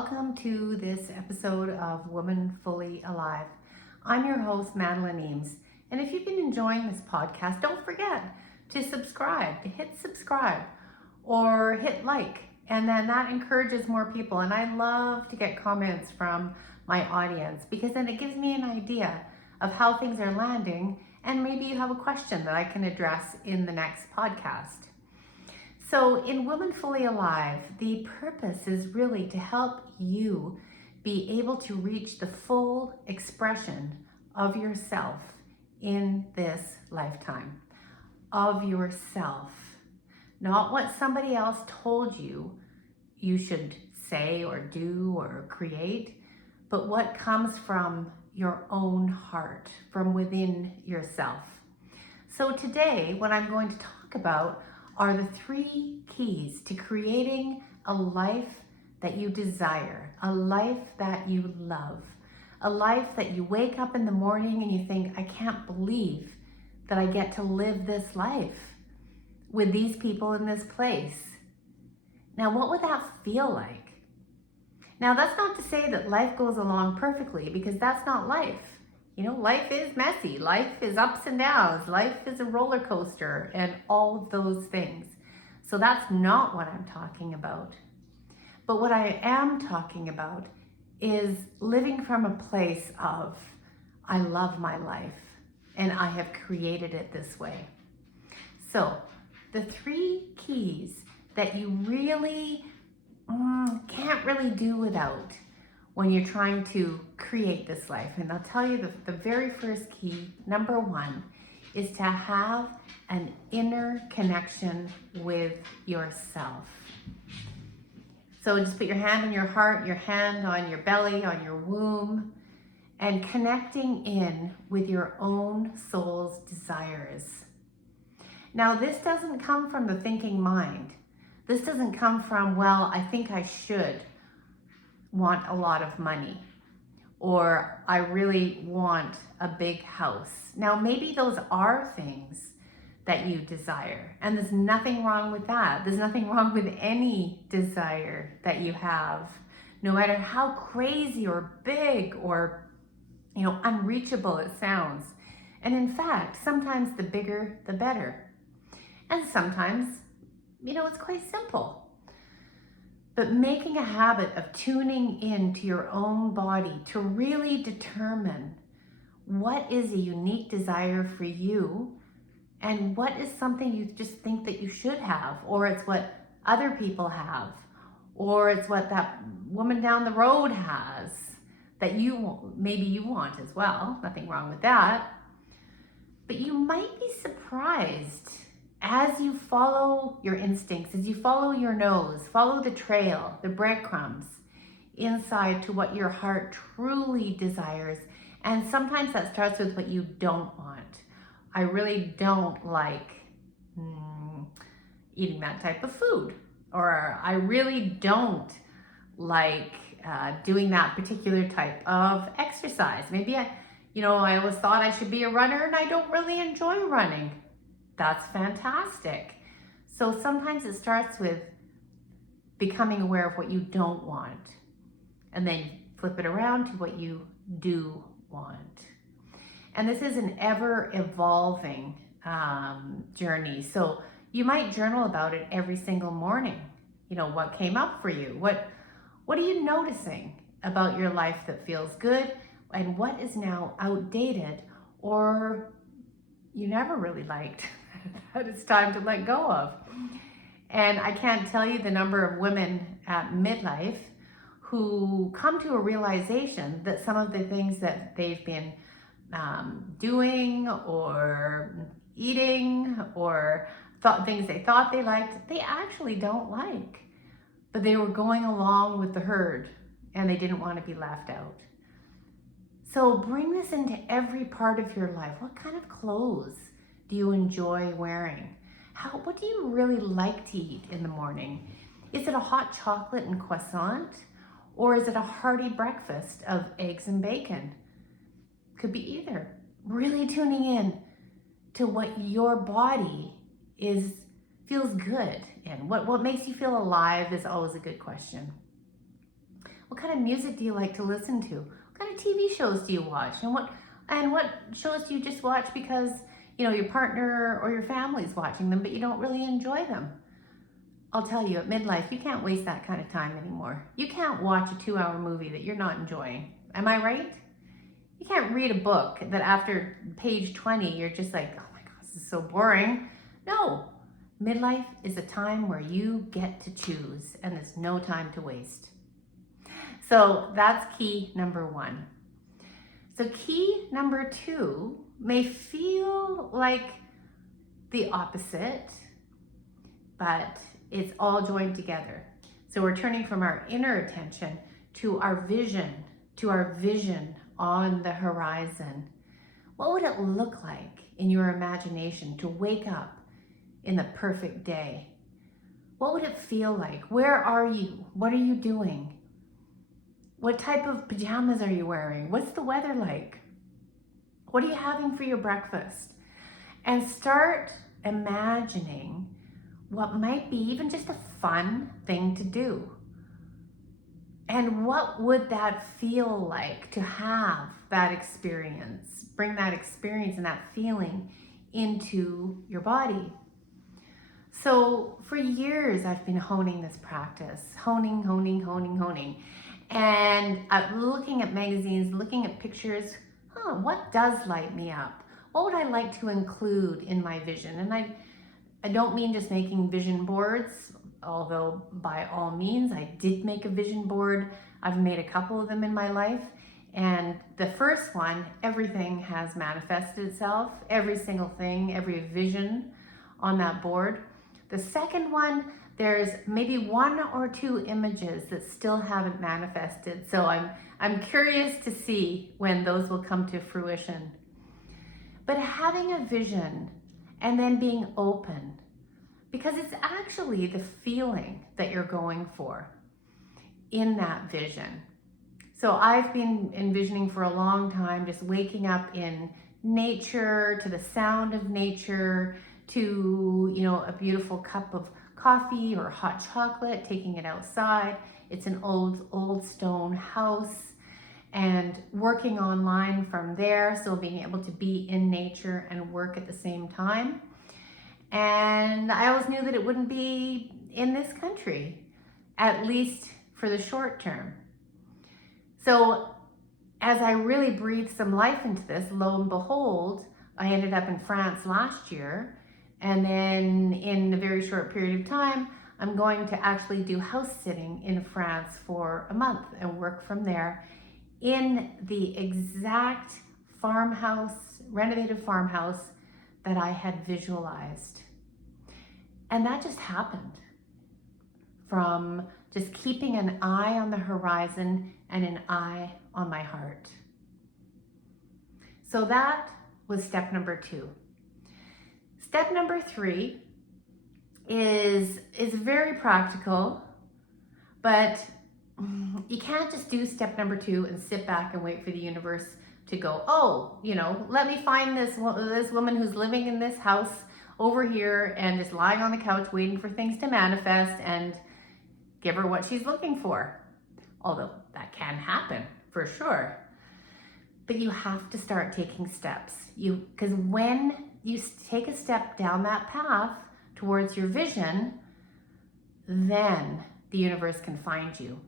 welcome to this episode of Woman Fully Alive. I'm your host, Madeleine, and if you've been enjoying this podcast, don't forget to subscribe, to hit subscribe or hit like, and then that encourages more people. And I love to get comments from my audience because then it gives me an idea of how things are landing, and maybe you have a question that I can address in the next podcast. So in Women Fully Alive, the purpose is really to help you be able to reach the full expression of yourself in this lifetime, of yourself. Not what somebody else told you you should say or do or create, but what comes from your own heart, from within yourself. So today, what I'm going to talk about are the 3 keys to creating a life that you desire, a life that you love, a life that you wake up in the morning and you think, I can't believe that I get to live this life with these people in this place. Now, what would that feel like? Now, that's not to say that life goes along perfectly, because that's not life. You know, life is messy, life is ups and downs, life is a roller coaster and all of those things. So that's not what I'm talking about. But what I am talking about is living from a place of, I love my life and I have created it this way. So the 3 keys that you really can't really do without when you're trying to create this life. And I'll tell you the very first key, number 1, is to have an inner connection with yourself. So just put your hand on your heart, your hand on your belly, on your womb, and connecting in with your own soul's desires. Now, this doesn't come from the thinking mind. This doesn't come from, well, I think I should want a lot of money, or I really want a big house. Now, maybe those are things that you desire, and there's nothing wrong with that. There's nothing wrong with any desire that you have, no matter how crazy or big or, unreachable it sounds. And in fact, sometimes the bigger, the better. And sometimes, it's quite simple. But making a habit of tuning into your own body to really determine what is a unique desire for you and what is something you just think that you should have, or it's what other people have, or it's what that woman down the road has that maybe you want as well. Nothing wrong with that. But you might be surprised as you follow your instincts, as you follow your nose, follow the trail, the breadcrumbs inside to what your heart truly desires. And sometimes that starts with what you don't want. I really don't like eating that type of food, or I really don't like doing that particular type of exercise. Maybe I always thought I should be a runner and I don't really enjoy running. That's fantastic. So sometimes it starts with becoming aware of what you don't want, and then flip it around to what you do want. And this is an ever evolving journey. So you might journal about it every single morning. What came up for you? What are you noticing about your life that feels good, and what is now outdated or you never really liked that it's time to let go of? And I can't tell you the number of women at midlife who come to a realization that some of the things that they've been doing or eating or things they thought they liked, they actually don't like. But they were going along with the herd and they didn't want to be left out. So bring this into every part of your life. What kind of clothes do you enjoy wearing? What do you really like to eat in the morning? Is it a hot chocolate and croissant? Or is it a hearty breakfast of eggs and bacon? Could be either. Really tuning in to what your body feels good in. What makes you feel alive is always a good question. What kind of music do you like to listen to? What kind of TV shows do you watch? And what shows do you just watch because, your partner or your family's watching them, but you don't really enjoy them? I'll tell you, at midlife, you can't waste that kind of time anymore. You can't watch a 2-hour movie that you're not enjoying. Am I right? You can't read a book that after page 20, you're just like, oh my God, this is so boring. No, midlife is a time where you get to choose and there's no time to waste. So that's key number 1. So key number 2 may feel like the opposite, but it's all joined together. So we're turning from our inner attention to our vision on the horizon. What would it look like in your imagination to wake up in the perfect day? What would it feel like? Where are you? What are you doing? What type of pajamas are you wearing? What's the weather like? What are you having for your breakfast? And start imagining what might be even just a fun thing to do. And what would that feel like to have that experience? Bring that experience and that feeling into your body. So for years, I've been honing this practice, honing. And looking at magazines, looking at pictures, what does light me up? What would I like to include in my vision? And I don't mean just making vision boards, although by all means, I did make a vision board. I've made a couple of them in my life. And the first one, everything has manifested itself, every single thing, every vision on that board. The second one, there's maybe 1 or 2 images that still haven't manifested. So I'm curious to see when those will come to fruition. But having a vision and then being open, because it's actually the feeling that you're going for in that vision. So I've been envisioning for a long time, just waking up in nature, to the sound of nature, to, a beautiful cup of coffee or hot chocolate, taking it outside. It's an old stone house, and working online from there. So being able to be in nature and work at the same time. And I always knew that it wouldn't be in this country, at least for the short term. So as I really breathed some life into this, lo and behold, I ended up in France last year. And then in a very short period of time, I'm going to actually do house sitting in France for a month and work from there in the exact renovated farmhouse that I had visualized. And that just happened from just keeping an eye on the horizon and an eye on my heart. So that was step number 2. Step number 3 is very practical, but you can't just do step number 2 and sit back and wait for the universe to go, let me find this woman who's living in this house over here and just lying on the couch waiting for things to manifest and give her what she's looking for. Although that can happen for sure. But you have to start taking steps. Because when you take a step down that path towards your vision, then the universe can find you.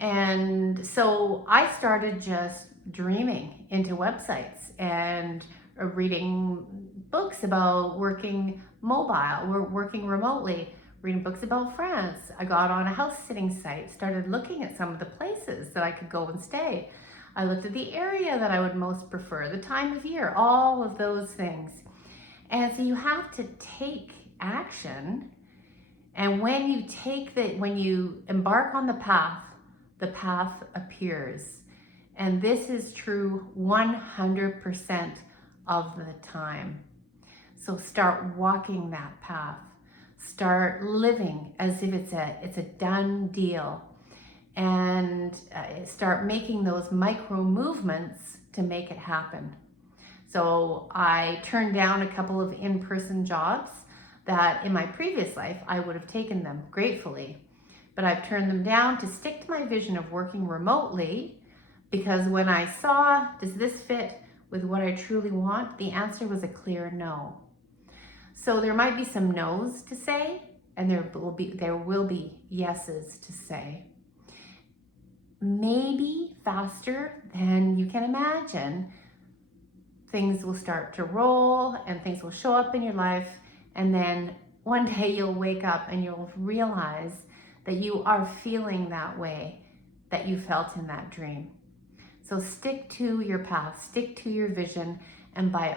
And so I started just dreaming into websites and reading books about working mobile, working remotely, reading books about France. I got on a house sitting site, started looking at some of the places that I could go and stay. I looked at the area that I would most prefer, the time of year, all of those things. And so you have to take action. And when you embark on the path appears. And this is true 100% of the time. So start walking that path. Start living as if it's a done deal. And start making those micro movements to make it happen. So I turned down a couple of in-person jobs that in my previous life, I would have taken them gratefully. but I've turned them down to stick to my vision of working remotely, because when I saw, does this fit with what I truly want? The answer was a clear no. So there might be some no's to say, and there will be yeses to say. Maybe faster than you can imagine, things will start to roll and things will show up in your life, and then one day you'll wake up and you'll realize that you are feeling that way that you felt in that dream. So stick to your path, stick to your vision, and by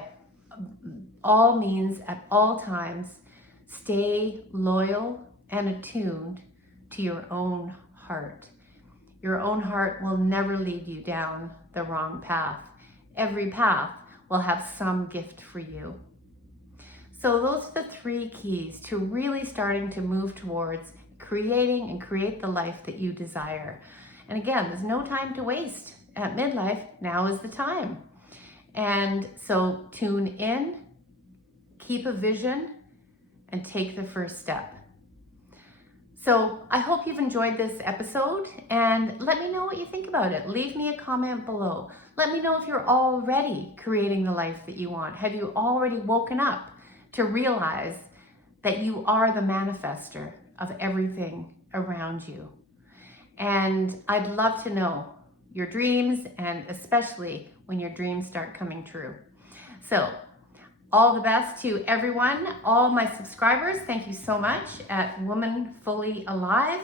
all means, at all times, stay loyal and attuned to your own heart. Your own heart will never lead you down the wrong path. Every path will have some gift for you. So those are the 3 keys to really starting to move towards create the life that you desire. And again, there's no time to waste. At midlife, now is the time. And so tune in, keep a vision, and take the first step. So I hope you've enjoyed this episode, and let me know what you think about it. Leave me a comment below. Let me know if you're already creating the life that you want. Have you already woken up to realize that you are the manifester of everything around you? And I'd love to know your dreams, and especially when your dreams start coming true. So all the best to everyone, all my subscribers. Thank you so much at Woman Fully Alive.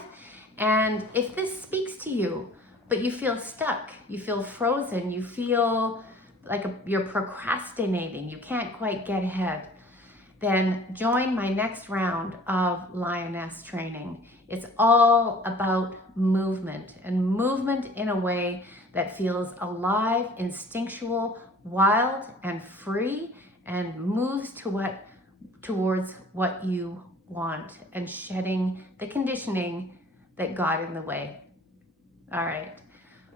And if this speaks to you, but you feel stuck, you feel frozen, you feel like you're procrastinating, you can't quite get ahead, then join my next round of Lioness training. It's all about movement, and movement in a way that feels alive, instinctual, wild, and free, and moves towards what you want, and shedding the conditioning that got in the way. All right.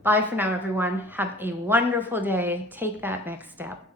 Bye for now, everyone. Have a wonderful day. Take that next step.